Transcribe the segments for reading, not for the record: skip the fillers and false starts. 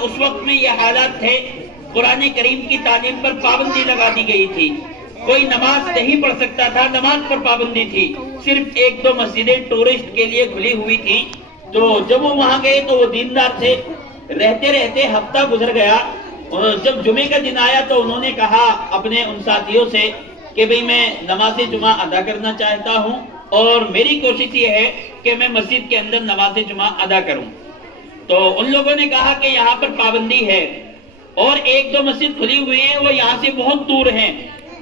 اس وقت میں یہ حالات تھے، قرآن کریم کی تعلیم پر پابندی لگا دی گئی تھی، کوئی نماز نہیں پڑھ سکتا تھا، نماز پر پابندی تھی، صرف ایک دو مسجدیں ٹورسٹ کے لیے کھلی ہوئی تھی۔ تو جب وہ وہاں گئے تو وہ دیندار تھے، رہتے رہتے ہفتہ گزر گیا، اور جب جمعے کا دن آیا تو انہوں نے کہا اپنے ان ساتھیوں سے کہ بھئی میں نماز جمعہ ادا کرنا چاہتا ہوں اور میری کوشش یہ ہے کہ میں مسجد کے اندر نماز جمعہ ادا کروں۔ تو ان لوگوں نے کہا کہ یہاں پر پابندی ہے اور ایک دو مسجد کھلی ہوئی ہیں، وہ یہاں سے بہت دور ہیں،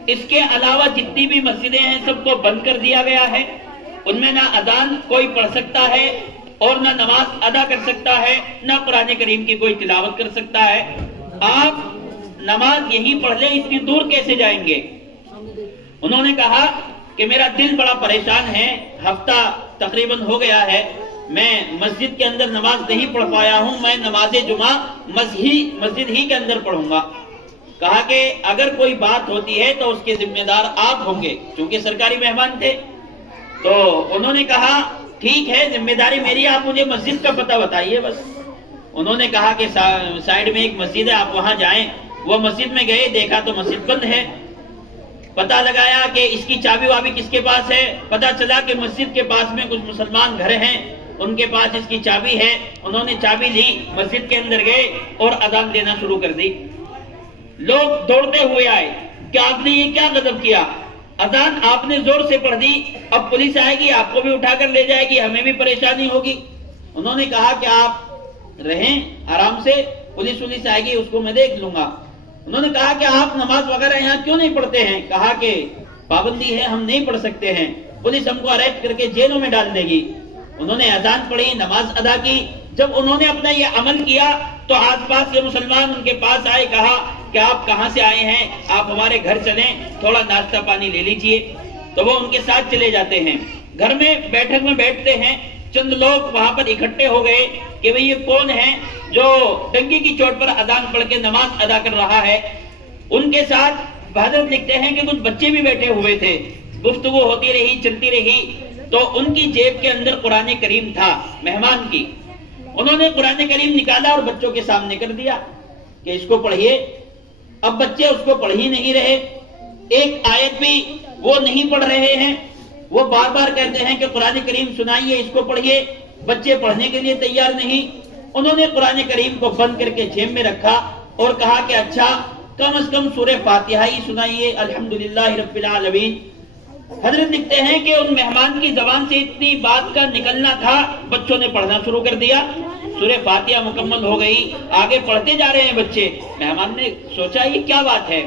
اس کے علاوہ جتنی بھی مسجدیں ہیں سب کو بند کر دیا گیا ہے، ان میں نہ اذان کوئی پڑھ سکتا ہے اور نہ نماز ادا کر سکتا ہے، نہ قرآن کریم کی کوئی تلاوت کر سکتا ہے، آپ نماز یہیں پڑھ لیں، اتنی دور کیسے جائیں گے؟ انہوں نے کہا کہ میرا دل بڑا پریشان ہے، ہفتہ تقریباً ہو گیا ہے، میں مسجد کے اندر نماز نہیں پڑھ پایا ہوں، میں نماز جمعہ مسجد ہی کے اندر پڑھوں گا۔ کہا کہ اگر کوئی بات ہوتی ہے تو اس کے ذمہ دار آپ ہوں گے، چونکہ سرکاری مہمان تھے۔ تو انہوں نے کہا ٹھیک ہے، ذمہ داری میری، آپ مجھے مسجد کا پتہ بتائیے بس۔ انہوں نے کہا کہ سائیڈ میں ایک مسجد ہے، آپ وہاں جائیں۔ وہ مسجد میں گئے، دیکھا تو مسجد بند ہے، پتہ لگایا کہ اس کی چابی وابی کس کے پاس ہے، پتہ چلا کہ مسجد کے پاس میں کچھ مسلمان گھر ہیں، ان کے پاس اس کی چابی ہے۔ انہوں نے چابی لی، مسجد کے اندر گئے اور اذان دینا شروع کر دی۔ لوگ دوڑتے ہوئے آئے کہ آپ نے یہ کیا غضب کیا، اذان آپ نے زور سے پڑھ دی، اب پولیس آئے گی، آپ کو بھی اٹھا کر لے جائے گی، ہمیں بھی پریشانی ہوگی۔ انہوں نے کہا کہ آپ رہیں آرام سے، پولیس آئے گی اس کو میں دیکھ لوں گا۔ انہوں نے کہا کہ آپ نماز وغیرہ یہاں کیوں نہیں پڑھتے ہیں؟ کہا کہ پابندی ہے، ہم نہیں پڑھ سکتے ہیں، پولیس ہم کو اریسٹ کر کے جیلوں میں ڈال دے گی۔ انہوں نے اذان پڑھی، نماز ادا کی۔ جب انہوں نے اپنا یہ عمل کیا تو آس پاس کے مسلمان ان کے پاس آئے، کہا کہ آپ کہاں سے آئے ہیں، آپ ہمارے گھر چلیں، تھوڑا ناشتہ پانی لے لیجئے۔ تو وہ ان کے ساتھ چلے جاتے ہیں، گھر میں بیٹھک میں بیٹھتے ہیں۔ چند لوگ وہاں پر اکٹھے ہو گئے کہ بھئی یہ کون ہے جو ڈنکی کی چوٹ پر اذان پڑھ کے نماز ادا کر رہا ہے۔ ان کے ساتھ حضرت لکھتے ہیں کہ کچھ بچے بھی بیٹھے ہوئے تھے، گفتگو ہوتی رہی، چلتی رہی، تو ان کی جیب کے اندر قرآن کریم تھا مہمان کی۔ انہوں نے قرآن کریم نکالا اور بچوں کے سامنے کر دیا کہ اس کو پڑھیے۔ اب بچے اس کو پڑھ ہی نہیں رہے، ایک آیت بھی وہ نہیں پڑھ رہے ہیں، وہ بار بار کہتے ہیں کہ قرآن کریم سنائیے، اس کو پڑھیے، بچے پڑھنے کے لیے تیار نہیں۔ انہوں نے قرآن کریم کو بند کر کے جیب میں رکھا اور کہا کہ اچھا کم از کم سورہ فاتحہ ہی سنائیے، الحمدللہ رب العالمین۔ حضرت لکھتے ہیں کہ ان مہمان کی زبان سے اتنی بات کا نکلنا تھا، بچوں نے پڑھنا شروع کر دیا، سورہ فاتحہ مکمل ہو گئی، آگے پڑھتے جا رہے ہیں بچے۔ مہمان نے سوچا یہ کیا بات ہے،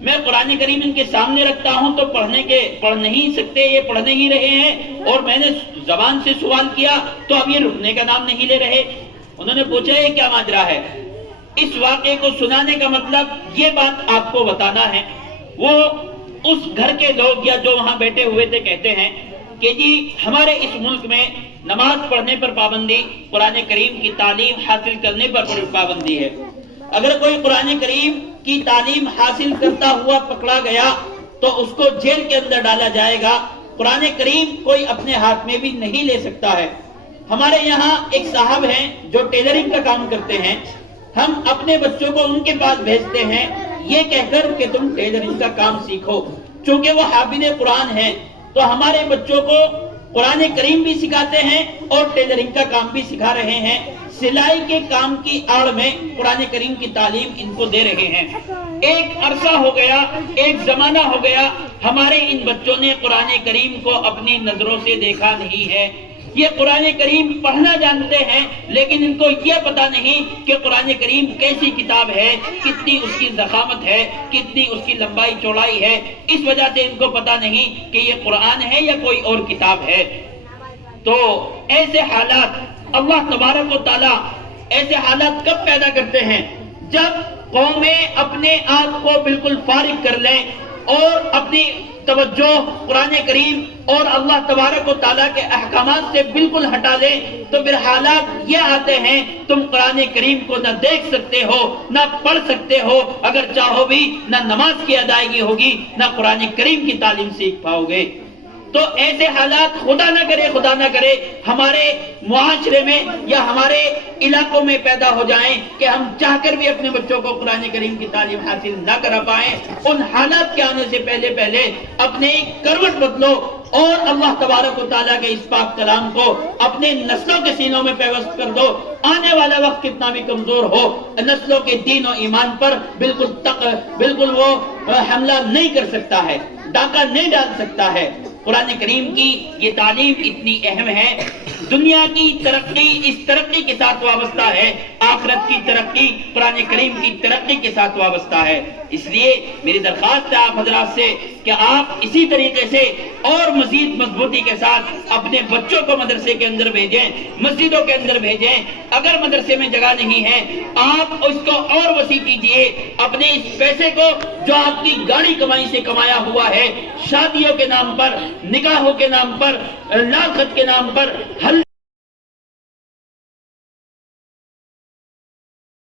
میں قرآن کریم ان کے سامنے رکھتا ہوں تو پڑھ نہیں سکتے، یہ پڑھ نہیں رہے ہیں، اور میں نے زبان سے سوال کیا تو اب یہ رکنے کا نام نہیں لے رہے۔ انہوں نے پوچھا یہ کیا ماجرا ہے؟ اس واقعے کو سنانے کا مطلب یہ بات آپ کو بتانا ہے۔ وہ اس گھر کے لوگ یا جو وہاں بیٹھے ہوئے تھے کہتے ہیں کہ جی ہمارے اس ملک میں نماز پڑھنے پر پابندی، قرآن کریم کی تعلیم حاصل کرنے پر پابندی ہے۔ اگر کوئی قرآن کریم کی تعلیم حاصل کرتا ہوا پکڑا گیا تو اس کو جیل کے اندر ڈالا جائے گا، قرآن کریم کوئی اپنے ہاتھ میں بھی نہیں لے سکتا ہے۔ ہمارے یہاں ایک صاحب ہیں جو ٹیلرنگ کا کام کرتے ہیں، ہم اپنے بچوں کو ان کے پاس بھیجتے ہیں یہ کہہ کر کہ تم ٹیلرنگ کا کام سیکھو، چونکہ وہ حافظ قرآن ہیں، تو ہمارے بچوں کو قرآن کریم بھی سکھاتے ہیں اور ٹیلرنگ کا کام بھی سکھا رہے ہیں، سلائی کے کام کی آڑ میں قرآن کریم کی تعلیم ان کو دے رہے ہیں۔ ایک عرصہ ہو گیا، ایک زمانہ ہو گیا، ہمارے ان بچوں نے قرآن کریم کو اپنی نظروں سے دیکھا نہیں ہے۔ یہ قرآن کریم پڑھنا جانتے ہیں لیکن ان کو یہ پتا نہیں کہ قرآن کریم کیسی کتاب ہے، کتنی اس کی ضخامت ہے، کتنی اس کی لمبائی چوڑائی ہے۔ اس وجہ سے ان کو پتا نہیں کہ یہ قرآن ہے یا کوئی اور کتاب ہے۔ تو ایسے حالات اللہ تبارک و تعالیٰ ایسے حالات کب پیدا کرتے ہیں؟ جب قومیں اپنے آپ کو بالکل فارغ کر لیں اور اپنی توجہ قرآن کریم اور اللہ تبارک و تعالیٰ کے احکامات سے بالکل ہٹا لیں تو پھر حالات یہ آتے ہیں تم قرآن کریم کو نہ دیکھ سکتے ہو، نہ پڑھ سکتے ہو، اگر چاہو بھی نہ نماز کی ادائیگی ہوگی، نہ قرآن کریم کی تعلیم سیکھ پاؤ گے۔ تو ایسے حالات خدا نہ کرے ہمارے معاشرے میں یا ہمارے علاقوں میں پیدا ہو جائیں کہ ہم چاہ کر بھی اپنے بچوں کو قرآن کریم کی تعلیم حاصل نہ کرا پائیں۔ ان حالات کے آنے سے پہلے اپنے ایک کروٹ بدلو اور اللہ تبارک و تعالیٰ کے اس پاک کلام کو اپنے نسلوں کے سینوں میں پیوست کر دو۔ آنے والا وقت کتنا بھی کمزور ہو، نسلوں کے دین و ایمان پر بالکل وہ حملہ نہیں کر سکتا ہے، ڈاکہ نہیں ڈال سکتا ہے۔ قرآن کریم کی یہ تعلیم اتنی اہم ہے، دنیا کی ترقی اس ترقی کے ساتھ وابستہ ہے، آخرت کی ترقی قرآن کریم کی ترقی کے ساتھ وابستہ ہے۔ اس لیے میری درخواست ہے آپ حضرات سے کہ آپ اسی طریقے سے اور مزید مضبوطی کے ساتھ اپنے بچوں کو مدرسے کے اندر بھیجیں، مسجدوں کے اندر بھیجیں۔ اگر مدرسے میں جگہ نہیں ہے آپ اس کو اور وسیع کیجئے، اپنے اس پیسے کو جو آپ کی گاڑی کمائی سے کمایا ہوا ہے، شادیوں کے نام پر، نکاحوں کے نام پر، لاقت کے نام پر،